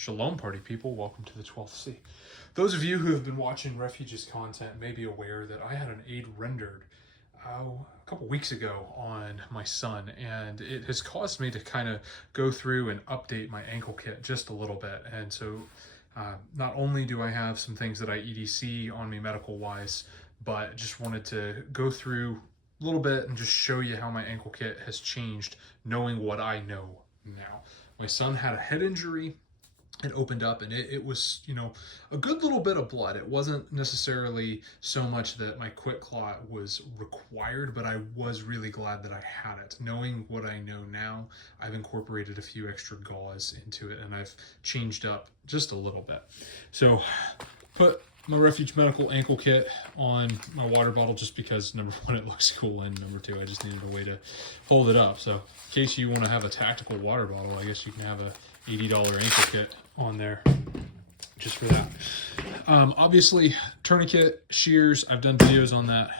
Shalom party people, welcome to the 12th C. Those of you who have been watching Refuge's content may be aware that I had an aid rendered a couple weeks ago on my son, and it has caused me to kind of go through and update my ankle kit just a little bit. And so not only do I have some things that I EDC on me medical wise, but just wanted to go through a little bit and just show you how my ankle kit has changed, knowing what I know now. My son had a head injury. It opened up and it was, a good little bit of blood. It wasn't necessarily so much that my quick clot was required, but I was really glad that I had it. Knowing what I know now, I've incorporated a few extra gauze into it and I've changed up just a little bit. So put my Refuge Medical Ankle Kit on my water bottle just because, number one, it looks cool, and number two, I just needed a way to hold it up. So in case you want to have a tactical water bottle, I guess you can have a $80 ankle kit on there just for that. Obviously, tourniquet, shears, I've done videos on that.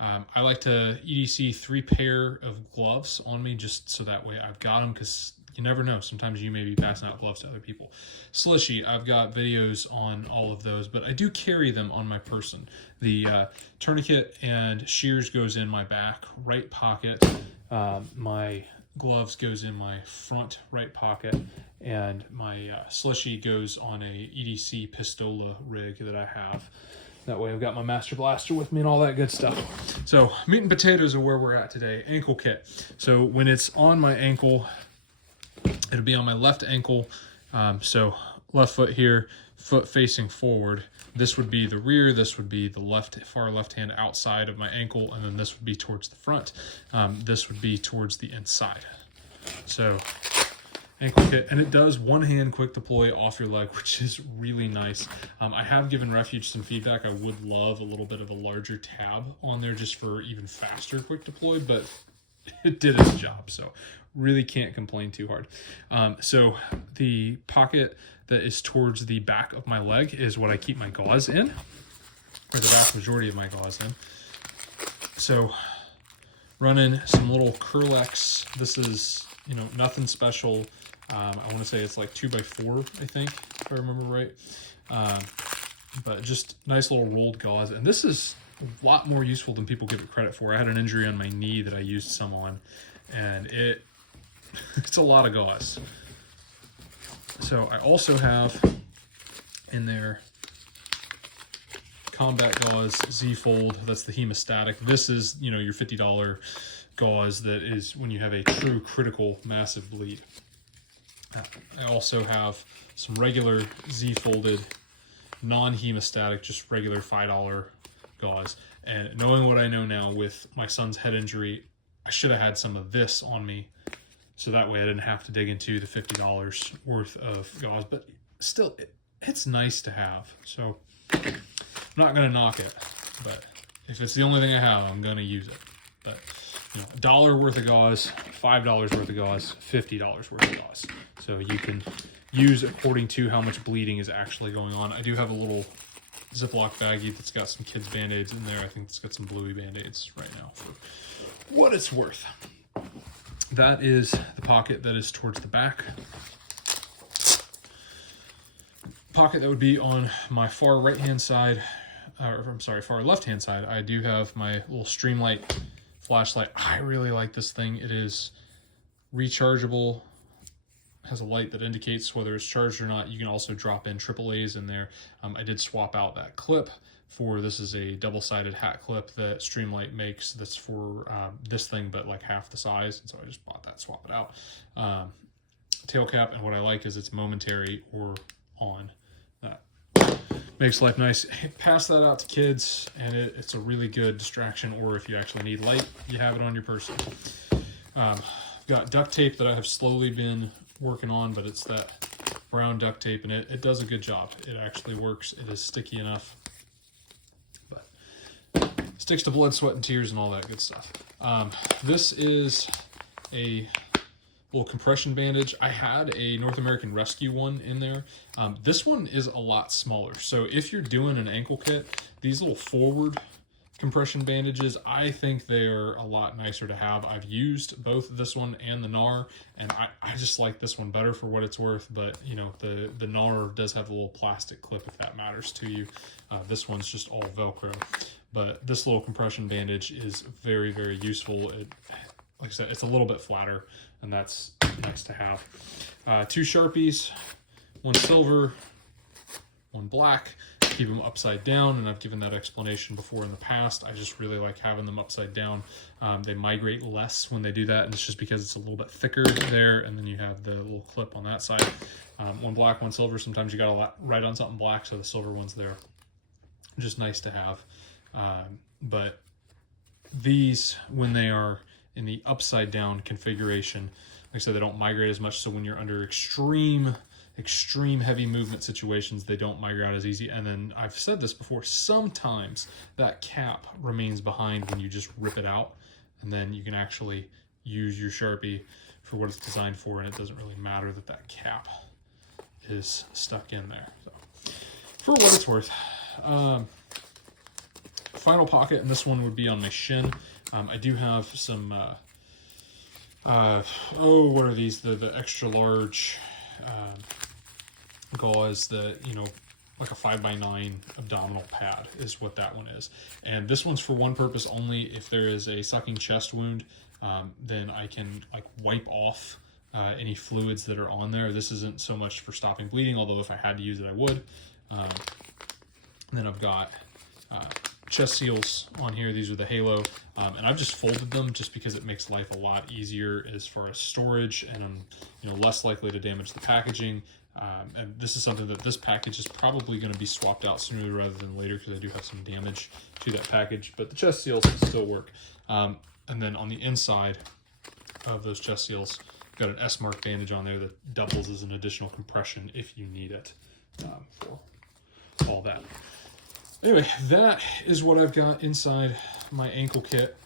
I like to EDC 3 pair of gloves on me just so that way I've got them, because you never know. Sometimes you may be passing out gloves to other people. Slishy, I've got videos on all of those, but I do carry them on my person. The tourniquet and shears goes in my back right pocket. My gloves goes in my front right pocket, and my slushy goes on a EDC pistola rig that I have. That way I've got my master blaster with me and all that good stuff. So meat and potatoes are where we're at today. Ankle kit. So when it's on my ankle, it'll be on my left ankle. So left foot here, foot facing forward. This would be the rear, this would be the far left hand outside of my ankle, and then this would be towards the front. This would be towards the inside. So ankle kit, and it does one hand quick deploy off your leg, which is really nice. I have given Refuge some feedback. I would love a little bit of a larger tab on there just for even faster quick deploy, but it did its job, so really can't complain too hard. So the pocket that is towards the back of my leg is what I keep my gauze in, or the vast majority of my gauze in. So running some little Curlex. This is, nothing special. I want to say it's like 2x4, I think, if I remember right. But just nice little rolled gauze. And this is a lot more useful than people give it credit for. I had an injury on my knee that I used some on, and it's a lot of gauze. So I also have in there Combat Gauze Z-Fold. That's the hemostatic. This is, your $50 gauze that is when you have a true critical massive bleed. I also have some regular Z-folded non-hemostatic, just regular $5 gauze. And knowing what I know now with my son's head injury, I should have had some of this on me, so that way I didn't have to dig into the $50 worth of gauze. But still, it's nice to have. So I'm not going to knock it, but if it's the only thing I have, I'm going to use it. But $1 worth of gauze, $5 worth of gauze, $50 worth of gauze. So you can use according to how much bleeding is actually going on. I do have a little Ziploc baggie that's got some kids' Band-Aids in there. I think it's got some bluey Band-Aids right now for what it's worth. That is the pocket that is towards the back. Pocket that would be on my far right-hand side, far left-hand side. I do have my little Streamlight flashlight. I really like this thing. It is rechargeable, has a light that indicates whether it's charged or not. You can also drop in AAAs in there. I did swap out that clip this is a double-sided hat clip that Streamlight makes that's for this thing, but like half the size, and so I just bought that, swap it out. Tail cap, and what I like is it's momentary or on. That makes life nice. Pass that out to kids, and it's a really good distraction, or if you actually need light, you have it on your person. I've got duct tape that I have slowly been working on, but it's that brown duct tape, and it does a good job. It actually works. It is sticky enough, but sticks to blood, sweat, and tears and all that good stuff. This is a little compression bandage. I had a North American Rescue one in there. This one is a lot smaller. So if you're doing an ankle kit, these little forward compression bandages. I think they're a lot nicer to have. I've used both this one and the NAR, and I just like this one better for what it's worth. But you know, the NAR does have a little plastic clip if that matters to you. This one's just all Velcro. But this little compression bandage is very, very useful. Like I said, it's a little bit flatter, and that's nice to have. 2 Sharpies, 1 silver, 1 black. Keep them upside down, and I've given that explanation before in the past. I just really like having them upside down. They migrate less when they do that, and it's just because it's a little bit thicker there, and then you have the little clip on that side. 1 black, 1 silver. Sometimes you gotta write on something black, so the silver one's there. Just nice to have. But these, when they are in the upside down configuration, like I said, they don't migrate as much, so when you're under extreme heavy movement situations, they don't migrate out as easy. And then I've said this before, sometimes that cap remains behind when you just rip it out, and then you can actually use your Sharpie for what it's designed for, and it doesn't really matter that that cap is stuck in there. So, for what it's worth, final pocket, and this one would be on my shin. I do have some what are these, the extra large gauze, that, you know, like a 5x9 abdominal pad is what that one is. And this one's for one purpose only. If there is a sucking chest wound, then I can like wipe off any fluids that are on there. This isn't so much for stopping bleeding, although if I had to use it, I would. Then I've got chest seals on here. These are the Halo, and I've just folded them just because it makes life a lot easier as far as storage, and I'm, you know, less likely to damage the packaging. And this is something that this package is probably going to be swapped out sooner rather than later, because I do have some damage to that package, but the chest seals still work. And then on the inside of those chest seals, I've got an S-mark bandage on there that doubles as an additional compression if you need it, for all that. Anyway, that is what I've got inside my ankle kit.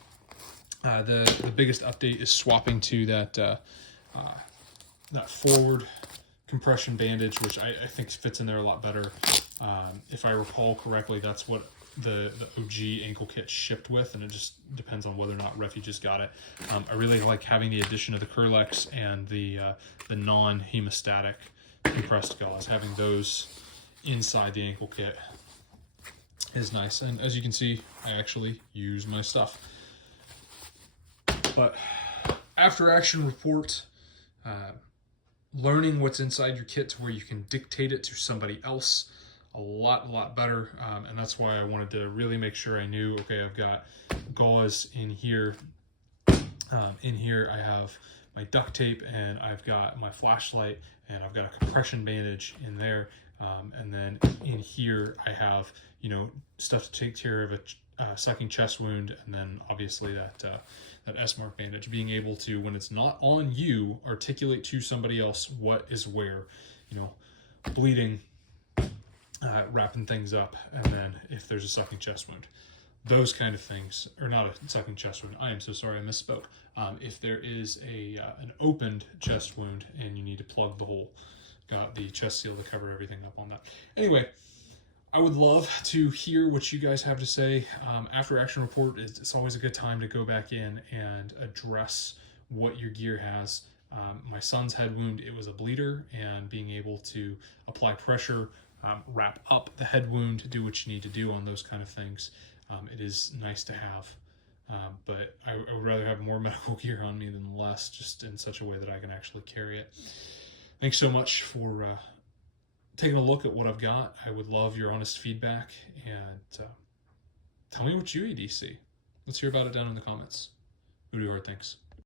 The biggest update is swapping to that forward compression bandage, which I think fits in there a lot better. If I recall correctly, that's what the OG ankle kit shipped with, and it just depends on whether or not Refuge has got it. I really like having the addition of the Curlex and the non-hemostatic compressed gauze. Having those inside the ankle kit is nice, and as you can see, I actually use my stuff. But after action report, learning what's inside your kit to where you can dictate it to somebody else, a lot better. And that's why I wanted to really make sure I knew, okay, I've got gauze in here. In here I have my duct tape, and I've got my flashlight, and I've got a compression bandage in there. And then in here I have, you know, stuff to take care of a sucking chest wound, and then obviously that S-mark bandage. Being able to, when it's not on you, articulate to somebody else what is where, you know, bleeding, wrapping things up, and then if there's a sucking chest wound, those kind of things, or not a sucking chest wound, I am so sorry, I misspoke. If there is an opened chest wound and you need to plug the hole, got the chest seal to cover everything up on that. Anyway, I would love to hear what you guys have to say. After action report, it's always a good time to go back in and address what your gear has. My son's head wound, it was a bleeder, and being able to apply pressure, wrap up the head wound, do what you need to do on those kind of things. It is nice to have, but I would rather have more medical gear on me than less, just in such a way that I can actually carry it. Thanks so much for taking a look at what I've got. I would love your honest feedback, and tell me what you EDC. Let's hear about it down in the comments. Voodoo Hard, thanks.